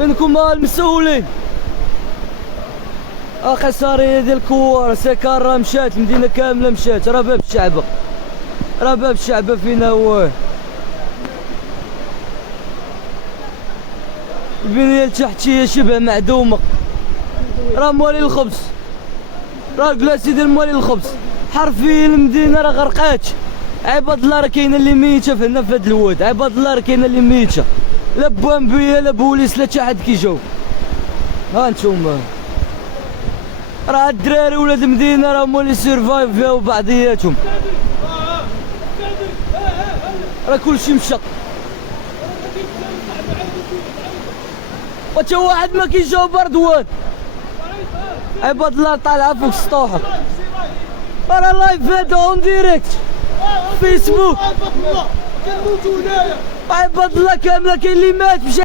فينكم المسؤولين؟ خسارية ديال الكوار سكر راه مشات، المدينة كاملة مشات، راه باب الشعبة، راه باب الشعبة فينا هو البنية التحتية شبه معدومة، راه موالي الخبز، راه الكلاسي ديال موالي الخبز، حرفيا المدينة راه غرقات. عباد الله راه كاينة اللي ميتة هنا في هاد الواد، عباد الله راه كاينة اللي ميتة، لا بوانبية لا بوليس لا حتى حد كيجاوب. ها انتوما راه الدراري ولاد المدينة راه مولي سيرفايف فيها بعضياتهم، راه كلشي مشى وتا واحد ما كيجاوب. رضوان عباد الله طالعة فوق السطوحة، راه لايف هذا اون ديريكت فيسبوك. عباد الله كاملة كاين اللي مات مشى